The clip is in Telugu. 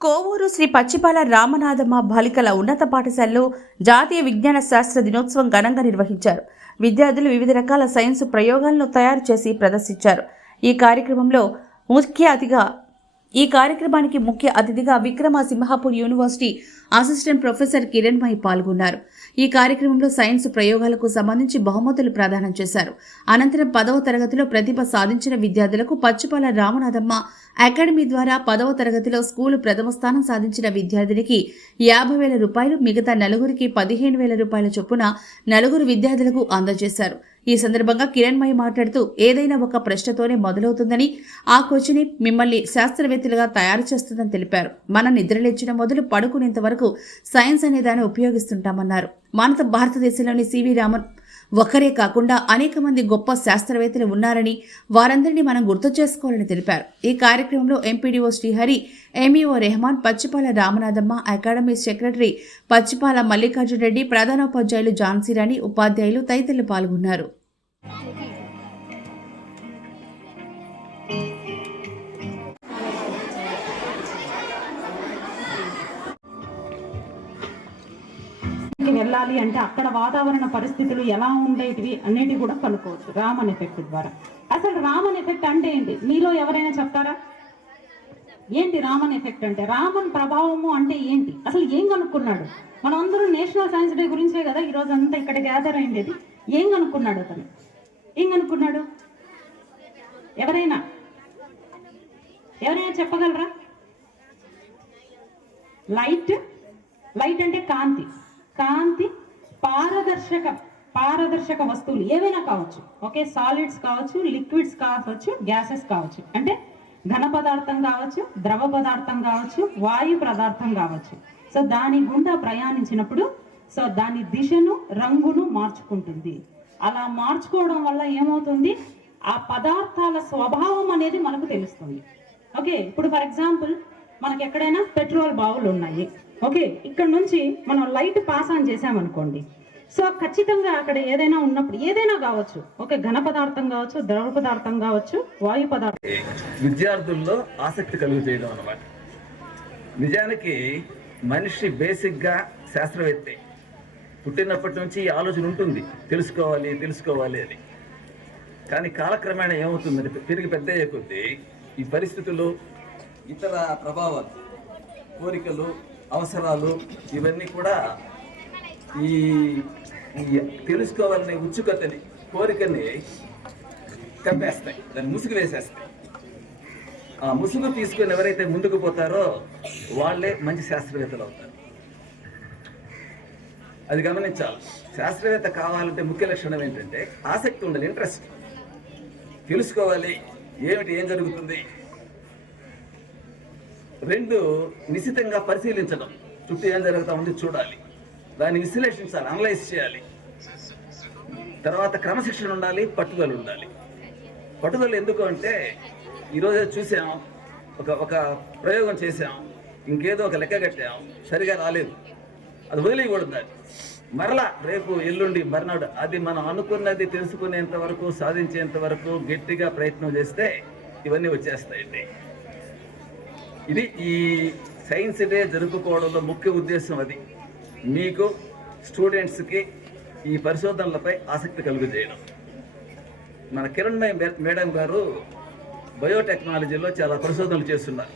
కోవూరు శ్రీ పచ్చిపాల రామనాథమ్మ బాలికల ఉన్నత పాఠశాలలో జాతీయ విజ్ఞాన శాస్త్ర దినోత్సవం ఘనంగా నిర్వహించారు. విద్యార్థులు వివిధ రకాల సైన్స్ ప్రయోగాలను తయారు చేసి ప్రదర్శించారు. ఈ కార్యక్రమంలో ముఖ్య అతిథిగా ఈ కార్యక్రమానికి ముఖ్య అతిథిగా Vikrama Simhapur university assistant professor Kiranmayi పాల్గొన్నారు. ఈ కార్యక్రమంలో సైన్స్ ప్రయోగాలకు సంబంధించి బహుమతులు ప్రదానం చేశారు. అనంతరం పదవ తరగతిలో ప్రతిభ సాధించిన విద్యార్థులకు పచ్చిపాల రామనాథమ్మ అకాడమీ ద్వారా పదవ తరగతిలో స్కూలు ప్రథమ స్థానం సాధించిన విద్యార్థినికి యాభై వేల రూపాయలు మిగతా నలుగురికి పదిహేను వేల రూపాయల చొప్పున నలుగురు విద్యార్థులకు అందజేశారు. ఈ సందర్భంగా కిరణ్మయి మాట్లాడుతూ ఏదైనా ఒక ప్రశ్నతోనే మొదలవుతుందని ఆ క్వశ్చన్ మిమ్మల్ని శాస్త్రవేత్తలుగా తయారు చేస్తుందని తెలిపారు. మన నిద్రలేచిన మొదలు పడుకునేంత వరకు సైన్స్ అనే దాన్ని ఉపయోగిస్తుంటామన్నారు. మనత భారతదేశంలోని సివి రామన్ ఒక్కరే కాకుండా అనేక మంది గొప్ప శాస్త్రవేత్తలు ఉన్నారని వారందరినీ మనం గుర్తు చేసుకోవాలని తెలిపారు. ఈ కార్యక్రమంలో MPDO Srihari MEO Rehman Pachipala Ramanathamma academy secretary Pachipala Mallikarjuna Reddy ప్రధానోపాధ్యాయులు ఝాన్సీరాణి ఉపాధ్యాయులు తదితరులు పాల్గొన్నారు. వెళ్ళాలి అంటే అక్కడ వాతావరణ పరిస్థితులు ఎలా ఉండేటివి అనేటివి కూడా కనుక్కోవచ్చు. రామన్ ఎఫెక్ట్ ద్వారా. అసలు రామన్ ఎఫెక్ట్ అంటే ఏంటి? మీలో ఎవరైనా చెప్తారా? ఏంటి రామన్ ఎఫెక్ట్ అంటే? రామన్ ప్రభావము అంటే ఏంటి? అసలు ఏం కనుక్కున్నాడు? మనం అందరూ నేషనల్ సైన్స్ డే గురించే కదా ఈ రోజు అంతా ఇక్కడ గ్యాదర్ అయిండేది. ఏం కనుక్కున్నాడు అతను? ఏం కనుక్కున్నాడు? ఎవరైనా? ఎవరైనా చెప్పగలరా? లైట్? లైట్ అంటే కాంతి. కాంతి పారదర్శక పారదర్శక వస్తువులు ఏవైనా కావచ్చు. ఓకే సాలిడ్స్ కావచ్చు లిక్విడ్స్ కావచ్చు గ్యాసెస్ కావచ్చు. అంటే ఘన పదార్థం కావచ్చు ద్రవ పదార్థం కావచ్చు వాయు పదార్థం కావచ్చు. సో దాని గుండా ప్రయాణించినప్పుడు సో దాని దిశను రంగును మార్చుకుంటుంది. అలా మార్చుకోవడం వల్ల ఏమవుతుంది? ఆ పదార్థాల స్వభావం అనేది మనకు తెలుస్తుంది. ఓకే ఇప్పుడు ఫర్ ఎగ్జాంపుల్ మనకి ఎక్కడైనా పెట్రోల్ బావులు ఉన్నాయి ఓకే ఇక్కడ నుంచి మనం లైట్ పాస్ ఆన్ చేసామనుకోండి సో ఖచ్చితంగా అక్కడ ఏదైనా ఉన్నప్పుడు ఏదైనా కావచ్చు ఓకే ఘన పదార్థం కావచ్చు ద్రవ పదార్థం కావచ్చు వాయు పదార్థం విద్యార్థుల్లో ఆసక్తి కలుగు చేయడం అనమాట నిజానికి మనిషి బేసిక్గా శాస్త్రవేత్తే. పుట్టినప్పటి నుంచి ఈ ఆలోచన ఉంటుంది. తెలుసుకోవాలి తెలుసుకోవాలి అని. కానీ కాలక్రమేణా ఏమవుతుందంటే తిరిగి పెద్ద అయ్యే కొద్దీ ఈ పరిస్థితులు ఇతర ప్రభావాలు కోరికలు అవసరాలు ఇవన్నీ కూడా ఈ తెలుసుకోవాలనే ఉత్సుకతని కోరికని కప్పేస్తాయి. దాన్ని ముసుగు వేసేస్తాయి. ఆ ముసుగు తీసుకొని ఎవరైతే ముందుకు పోతారో వాళ్ళే మంచి శాస్త్రవేత్తలు అవుతారు. అది గమనించాలి. శాస్త్రవేత్త కావాలంటే ముఖ్య లక్షణం ఏంటంటే ఆసక్తి ఉండాలి ఇంట్రెస్ట్. తెలుసుకోవాలి ఏమిటి ఏం జరుగుతుంది రెండు నిశితంగా పరిశీలించడం. చుట్టూ ఏం జరుగుతూ ఉంది చూడాలి. దాన్ని విశ్లేషించాలి అనలైజ్ చేయాలి. తర్వాత క్రమశిక్షణ ఉండాలి పట్టుదల ఉండాలి. పట్టుదల ఎందుకు అంటే ఈరోజు చూసాం ఒక ఒక ప్రయోగం చేసాం ఇంకేదో ఒక లెక్క కట్టాం సరిగా రాలేదు. అది వదిలేయకూడదు. అది మరలా రేపు ఎల్లుండి మర్నాడు అది మనం అనుకున్నది తెలుసుకునేంత వరకు సాధించేంత వరకు గట్టిగా ప్రయత్నం చేస్తే ఇవన్నీ వచ్చేస్తాయండి. ఇది ఈ సైన్స్ డే జరుపుకోవడంలో ముఖ్య ఉద్దేశం అది. మీకు స్టూడెంట్స్కి ఈ పరిశోధనలపై ఆసక్తి కలుగజేయడం. మన కిరణ్మయ మేడం గారు బయోటెక్నాలజీలో చాలా పరిశోధనలు చేస్తున్నారు.